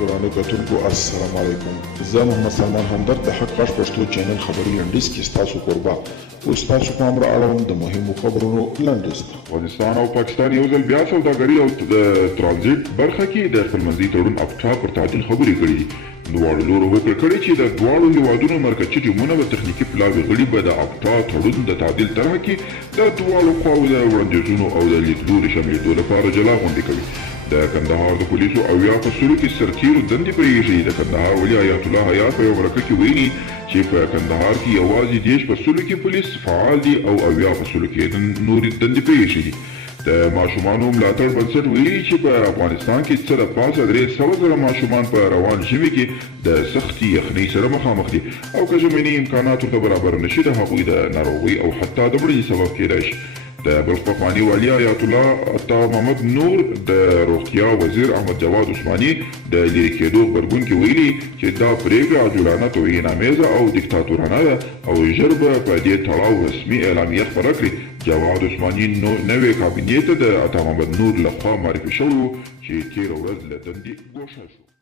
ګرانو کتونکو السلام علیکم. زه محمد سلمان همدرد د حق غږ پښتو چینل خبري لنډیز کې ستاسو کوربه اوس تاسو پام را اړوم د مهمو خبرونو لنډیز. افغانستان او پاکستان یو ځل بیا سوداګري او د ترانزیت برخه کې د خپلمنځي تړون اپټا پر تعدیل خبرې کړي. دواړو لورو وکړه کړې چې د دواړو هیوادونو مرکزي ټیمونه به تخنیکي پلاوي غړي به د اپټا تړون د تعدیل طرحه کې د دواړو خواوو د وړاندیزونو او د لیدلوري شاملېدو لپاره جلا غونډې کوي. د کندهار د پولیسو اویا فصلو کې سرتیرو دندې پرېږدي. د کندهار ولي آیت الله حیات په یو مرکه کې ویلي چې په کندهار کې یوازې 10 فصلو کې پولیس فعال دي او اویا فصلو کې نورې دندې پرېږدي. د ماشومانو ملاتړ بنسټ ویلي چې په افغانستان کې څه د پاسه 300,000 ماشومان په روان ژمي کې د سختې یخنۍ سره مخامخ دي او که ژمني امکانات ورته برابر نشي د هغوی د ناروغۍ او حتی د مړینې سبب کېدای شي. د بلخ پخواني والي آیت الله عطا محمد نور د روغتیا وزیر احمد جواد عثماني د لرې کېدو غبرګون کې ویلي چې دا پرېکړه عجولانه توهین‌آمیزه او دیکتاتورانه ده او ژر به په دې تړاو رسمي اعلامیه خپره کړي. جواد عثماني نوې کابینې ته د عطا محمد نور لخوا معرفي شوی و چې تېره ورځ له دندې ګوښه شو.